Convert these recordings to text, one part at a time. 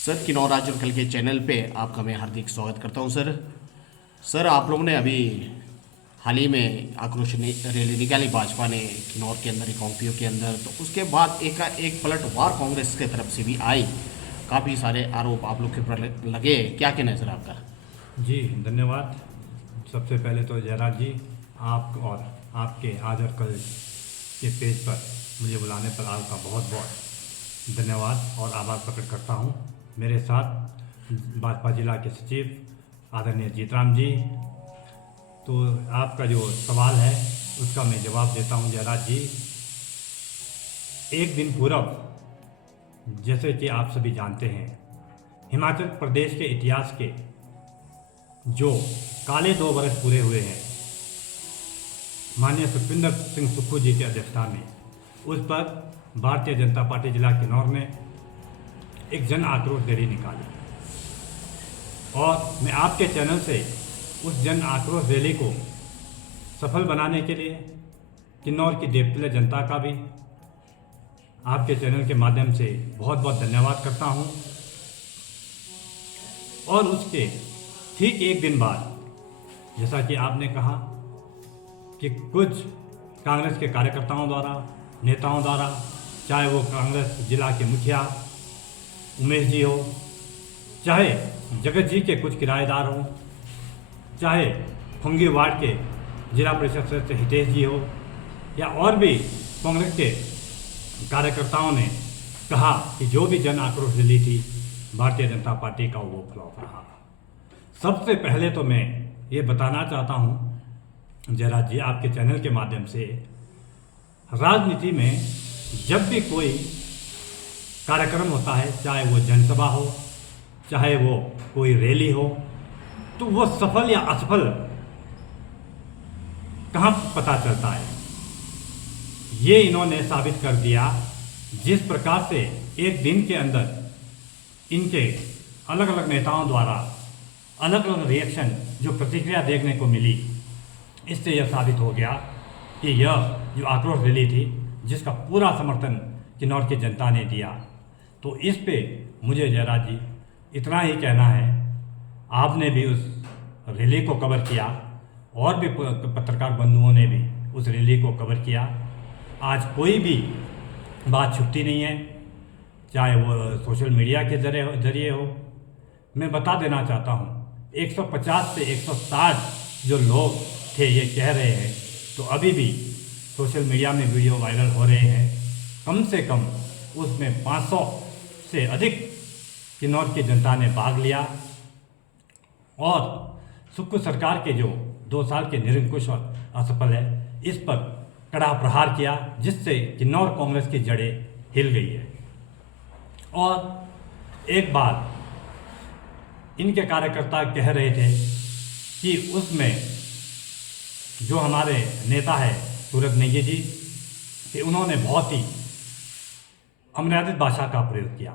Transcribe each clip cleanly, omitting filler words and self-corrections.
Sir Kinnaur आज और कल के चैनल पे आपका मैं हार्दिक स्वागत करता हूं सर। सर आप लोगों ने अभी हाल ही में आक्रोश रैली निकाली भाजपा ने किन्नौर के अंदर रिकांगपिओ के अंदर, तो उसके बाद एक पलटवार कांग्रेस की तरफ से भी आई, काफ़ी सारे आरोप आप लोग के ऊपर लगे, क्या कहना है सर आपका? जी धन्यवाद। सबसे पहले तो जयराज जी, आप और आपके आज और कल के पेज पर मुझे बुलाने पर आपका बहुत बहुत धन्यवाद और आभार प्रकट करता हूँ। मेरे साथ भाजपा जिला के सचिव आदरणीय जीतराम जी। तो आपका जो सवाल है उसका मैं जवाब देता हूँ जयराज जी। एक दिन पूर्व, जैसे कि आप सभी जानते हैं, हिमाचल प्रदेश के इतिहास के जो काले 2 वर्ष पूरे हुए हैं माननीय सुखविंदर सिंह सुक्खू जी की अध्यक्षता में, उस पर भारतीय जनता पार्टी जिला किन्नौर ने एक जन आक्रोश रैली निकाली और मैं आपके चैनल से उस जन आक्रोश रैली को सफल बनाने के लिए किन्नौर की देवतुल्य जनता का भी आपके चैनल के माध्यम से बहुत बहुत धन्यवाद करता हूं। और उसके ठीक एक दिन बाद, जैसा कि आपने कहा कि कुछ कांग्रेस के कार्यकर्ताओं द्वारा, नेताओं द्वारा, चाहे वो कांग्रेस जिला के मुखिया उमेश जी हो, चाहे जगत जी के कुछ किराएदार हों, चाहे फुंगी वार्ड के जिला परिषद सदस्य हितेश जी हो, या और भी कांग्रेस के कार्यकर्ताओं ने कहा कि जो भी जन आक्रोश रैली थी भारतीय जनता पार्टी का वो फ्लॉप रहा। सबसे पहले तो मैं ये बताना चाहता हूँ जयराज जी, आपके चैनल के माध्यम से, राजनीति में जब भी कोई कार्यक्रम होता है, चाहे वो जनसभा हो, चाहे वो कोई रैली हो, तो वो सफल या असफल कहाँ पता चलता है, ये इन्होंने साबित कर दिया। जिस प्रकार से एक दिन के अंदर इनके अलग अलग नेताओं द्वारा अलग अलग रिएक्शन, जो प्रतिक्रिया देखने को मिली, इससे यह साबित हो गया कि यह जो आक्रोश रैली थी जिसका पूरा समर्थन किन्नौर की जनता ने दिया। तो इस पे मुझे जयराज जी इतना ही कहना है, आपने भी उस रैली को कवर किया और भी पत्रकार बंधुओं ने भी उस रैली को कवर किया। आज कोई भी बात छुपती नहीं है, चाहे वो सोशल मीडिया के जरिए हो। मैं बता देना चाहता हूँ, 150 से 160 जो लोग थे ये कह रहे हैं, तो अभी भी सोशल मीडिया में वीडियो वायरल हो रहे हैं। कम से कम उसमें 500 से अधिक किन्नौर की जनता ने भाग लिया और सुक्खू सरकार के जो 2 साल के निरंकुश और असफल है, इस पर कड़ा प्रहार किया, जिससे किन्नौर कांग्रेस की जड़ें हिल गई है। और एक बात इनके कार्यकर्ता कह रहे थे कि उसमें जो हमारे नेता है सूरज नेगी जी, कि उन्होंने बहुत ही अमर्यादित भाषा का प्रयोग किया।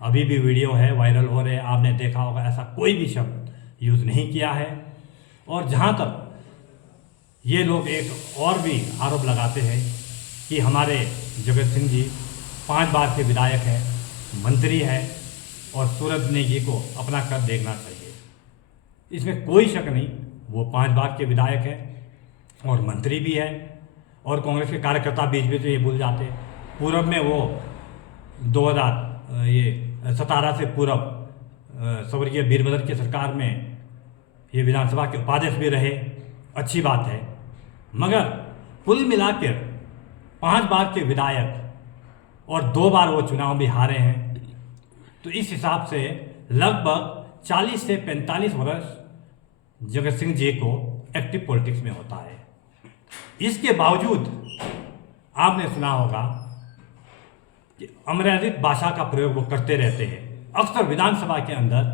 अभी भी वीडियो है, वायरल हो रहे हैं, आपने देखा होगा, ऐसा कोई भी शब्द यूज़ नहीं किया है। और जहाँ तक ये लोग एक और भी आरोप लगाते हैं कि हमारे जगत सिंह जी 5 बार के विधायक हैं, मंत्री हैं, और सूरज नेगी को अपना कद देखना चाहिए। इसमें कोई शक नहीं, वो 5 बार के विधायक हैं और मंत्री भी है। और कांग्रेस के कार्यकर्ता बीच में तो ये भूल जाते, पूर्व में वो 2017 से पूर्व स्वर्गीय वीरभद्र की सरकार में ये विधानसभा के उपाध्यक्ष भी रहे, अच्छी बात है। मगर कुल मिलाकर 5 बार के विधायक और 2 बार वो चुनाव भी हारे हैं, तो इस हिसाब से लगभग 40 से 45 वर्ष जगत सिंह जी को एक्टिव पॉलिटिक्स में होता है। इसके बावजूद आपने सुना होगा कि अमर्यादित भाषा का प्रयोग वो करते रहते हैं, अक्सर विधानसभा के अंदर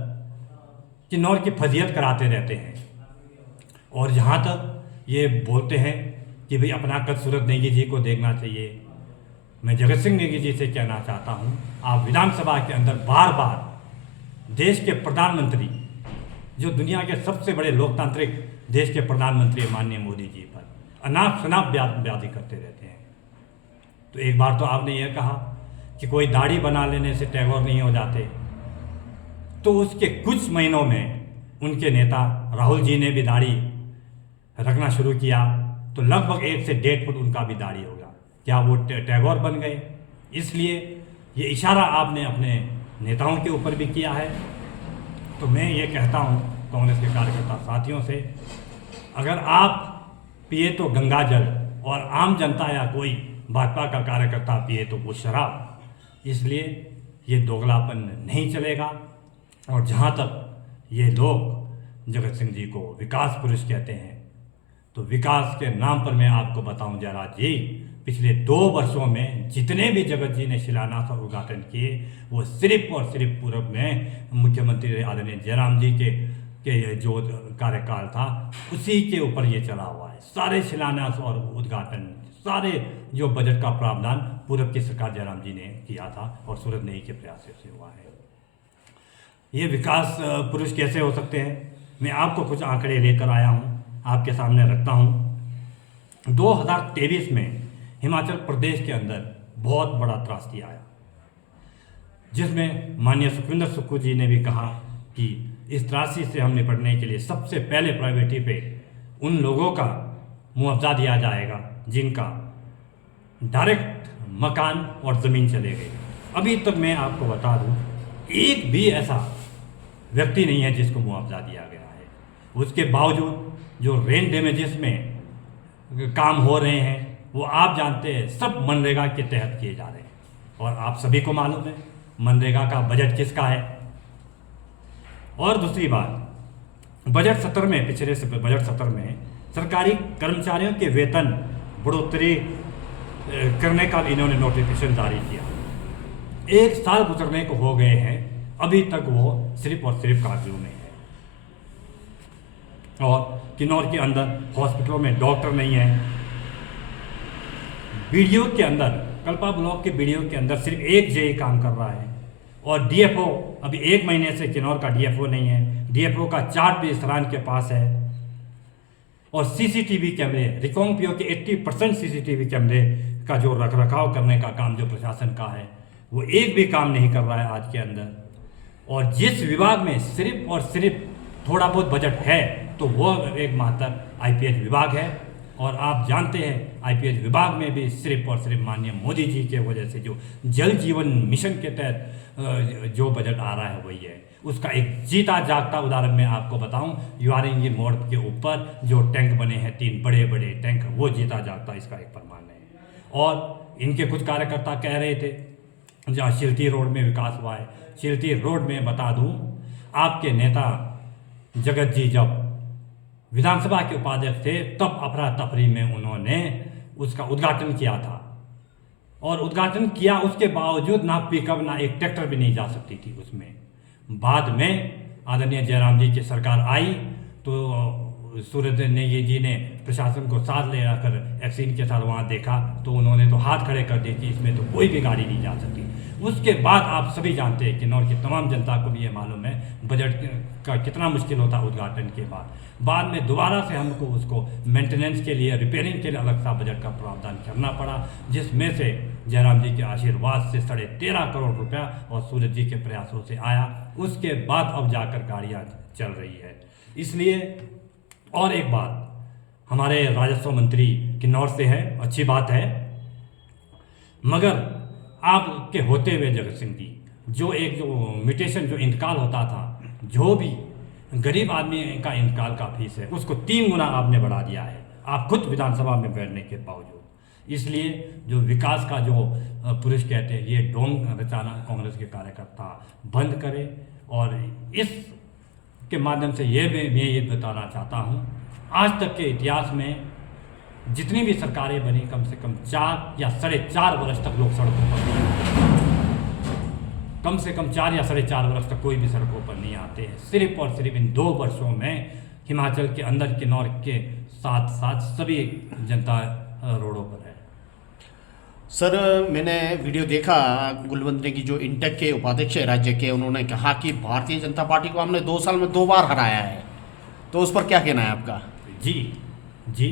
किन्नौर की फजीहत कराते रहते हैं। और जहाँ तक ये बोलते हैं कि भाई अपना कद सूरज नेगी जी को देखना चाहिए, मैं जगत सिंह नेगी जी से कहना चाहता हूँ, आप विधानसभा के अंदर बार बार देश के प्रधानमंत्री, जो दुनिया के सबसे बड़े लोकतांत्रिक देश के प्रधानमंत्री माननीय मोदी जी पर अनाप शनाप बयानी करते रहते हैं। तो एक बार तो आपने यह कहा कि कोई दाढ़ी बना लेने से टैगोर नहीं हो जाते, तो उसके कुछ महीनों में उनके नेता राहुल जी ने भी दाढ़ी रखना शुरू किया, तो लगभग 1 से 1.5 फुट उनका भी दाढ़ी होगा। क्या वो टैगोर बन गए? इसलिए ये इशारा आपने अपने नेताओं के ऊपर भी किया है। तो मैं ये कहता हूँ कांग्रेस के कार्यकर्ता साथियों से, अगर आप पिए तो गंगा जल और आम जनता या कोई भाजपा का कार्यकर्ता पिए तो वो शराब। इसलिए ये दोगलापन नहीं चलेगा। और जहाँ तक ये लोग जगत सिंह जी को विकास पुरुष कहते हैं, तो विकास के नाम पर मैं आपको बताऊं जयराज जी, पिछले 2 वर्षों में जितने भी जगत जी ने शिलान्यास और उद्घाटन किए वो सिर्फ और सिर्फ पूर्व में मुख्यमंत्री आदरणीय जयराम जी के जो कार्यकाल था उसी के ऊपर ये चला हुआ है। सारे शिलान्यास और उद्घाटन, सारे जो बजट का प्रावधान पूर्व की सरकार जयराम जी ने किया था और सूरज नेही के प्रयास से हुआ है। ये विकास पुरुष कैसे हो सकते हैं? मैं आपको कुछ आंकड़े लेकर आया हूँ, आपके सामने रखता हूँ। 2023 में हिमाचल प्रदेश के अंदर बहुत बड़ा त्रासदी आया, जिसमें माननीय सुखविंदर सुक्खू जी ने भी कहा कि इस त्रासदी से हम निपटने के लिए सबसे पहले प्रायोरिटी पे उन लोगों का मुआवजा दिया जाएगा जिनका डायरेक्ट मकान और ज़मीन चले गए। अभी तक मैं आपको बता दूं, एक भी ऐसा व्यक्ति नहीं है जिसको मुआवजा दिया गया है। उसके बावजूद जो रेन डैमेजेस में काम हो रहे हैं वो आप जानते हैं सब मनरेगा के तहत किए जा रहे हैं। और आप सभी को मालूम है मनरेगा का बजट किसका है। और दूसरी बात, बजट सत्र में, पिछले से बजट सत्र में सरकारी कर्मचारियों के वेतन बढ़ोतरी करने का इन्होंने नोटिफिकेशन जारी किया। 1 साल गुजरने को हो गए हैं, अभी तक वो सिर्फ और सिर्फ कागजों में है। और किन्नौर के अंदर हॉस्पिटलों में डॉक्टर नहीं है। बीडीओ के अंदर, कल्पा ब्लॉक के बीडीओ के अंदर सिर्फ एक जेई काम कर रहा है। और डीएफओ अभी 1 महीने से किन्नौर का डीएफओ नहीं है। डीएफओ का चार्ट भी सरान के पास है। और सीसीटीवी कैमरे, रिकांगपिओ के 80% सीसीटीवी कैमरे का जो रख रखाव करने का काम जो प्रशासन का है वो एक भी काम नहीं कर रहा है आज के अंदर। और जिस विभाग में सिर्फ और सिर्फ थोड़ा बहुत बजट है तो वो एकमात्र आईपीएच विभाग है। और आप जानते हैं आईपीएच विभाग में भी सिर्फ और सिर्फ माननीय मोदी जी के वजह से जो जल जीवन मिशन के तहत जो बजट आ रहा है वही है। उसका एक जीता जागता उदाहरण मैं आपको बताऊं, युआरएंगी मोड़ के ऊपर जो टैंक बने हैं 3 बड़े बड़े टैंक, वो जीता जागता इसका एक प्रमाण है। और इनके कुछ कार्यकर्ता कह रहे थे जहाँ शिल्टी रोड में विकास हुआ है। शिल्टी रोड में बता दूं, आपके नेता जगत जी जब विधानसभा के उपाध्यक्ष थे तब अफरा तफरी में उन्होंने उसका उद्घाटन किया था। और उद्घाटन किया, उसके बावजूद ना पिकअप ना एक ट्रैक्टर भी नहीं जा सकती थी उसमें। बाद में आदरणीय जयराम जी की सरकार आई तो सूरज नेगी जी ने प्रशासन को साथ ले आकर एक्सीन के साथ वहाँ देखा तो उन्होंने तो हाथ खड़े कर दिए कि इसमें तो कोई भी गाड़ी नहीं जा सकती। उसके बाद आप सभी जानते हैं, किन्नौर की तमाम जनता को भी ये मालूम है बजट का कितना मुश्किल होता उद्घाटन के बाद में दोबारा से हमको उसको मेंटेनेंस के लिए, रिपेयरिंग के लिए अलग सा बजट का प्रावधान करना पड़ा, जिसमें से जयराम जी के आशीर्वाद से 13.5 करोड़ रुपया और सूरज जी के प्रयासों से आया। उसके बाद अब जाकर गाड़ियाँ चल रही है। इसलिए और एक बात, हमारे राजस्व मंत्री किन्नौर से है, अच्छी बात है, मगर आपके होते हुए जगत सिंह जी जो म्यूटेशन जो इंतकाल होता था, जो भी गरीब आदमी का इंतकाल का फीस है उसको 3 गुना आपने बढ़ा दिया है, आप खुद विधानसभा में बैठने के बावजूद। इसलिए जो विकास का जो पुरुष कहते हैं ये ढोंग रचाना कांग्रेस के कार्यकर्ता बंद करें। और इस के माध्यम से मैं ये बताना चाहता हूँ, आज तक के इतिहास में जितनी भी सरकारें बनी कम से कम 4 या 4.5 वर्ष तक लोग सड़कों पर नहीं आते। कम से कम 4 या 4.5 वर्ष तक कोई भी सड़कों पर नहीं आते हैं। सिर्फ और सिर्फ इन 2 वर्षों में हिमाचल के अंदर किन्नौर के साथ साथ सभी जनता रोडों पर है। सर मैंने वीडियो देखा गुलवंत ने की जो इंटेक के उपाध्यक्ष है राज्य के, उन्होंने कहा कि भारतीय जनता पार्टी को हमने 2 साल में 2 बार हराया है, तो उस पर क्या कहना है आपका? जी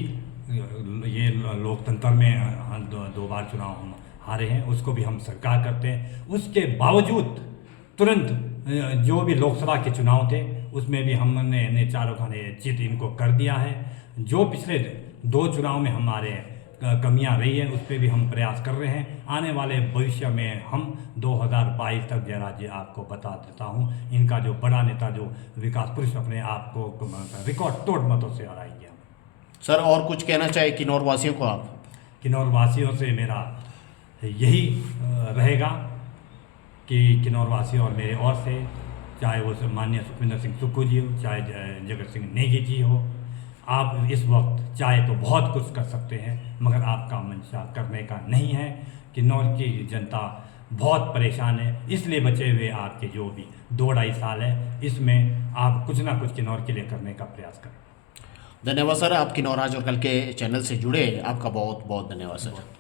ये लोकतंत्र में 2 बार चुनाव हम हारे हैं, उसको भी हम स्वीकार करते हैं। उसके बावजूद तुरंत जो भी लोकसभा के चुनाव थे उसमें भी हमने ने चारों खाने चित इनको कर दिया है। जो पिछले 2 चुनाव में हमारे कमियां रही है उस पर भी हम प्रयास कर रहे हैं। आने वाले भविष्य में हम 2022 तक जयराज जी आपको बता देता हूं, इनका जो बड़ा नेता जो विकास पुरुष अपने आप को रिकॉर्ड तोड़ मतों से हराएंगे हम। सर और कुछ कहना चाहे किन्नौर वासियों को आप? किन्नौर वासियों से मेरा यही रहेगा कि किन्नौर वासियों और मेरे ओर से, चाहे वो माननीय सुखविंदर सिंह सुक्खू जी हो, चाहे जगत सिंह नेगी जी हो, आप इस वक्त चाहे तो बहुत कुछ कर सकते हैं मगर आपका मंशा करने का नहीं है। किन्नौर की जनता बहुत परेशान है, इसलिए बचे हुए आपके जो भी 2-2.5 साल है इसमें आप कुछ ना कुछ किन्नौर के लिए करने का प्रयास करें। धन्यवाद सर, आप किन्नौर आज और कल के चैनल से जुड़े, आपका बहुत बहुत धन्यवाद सर।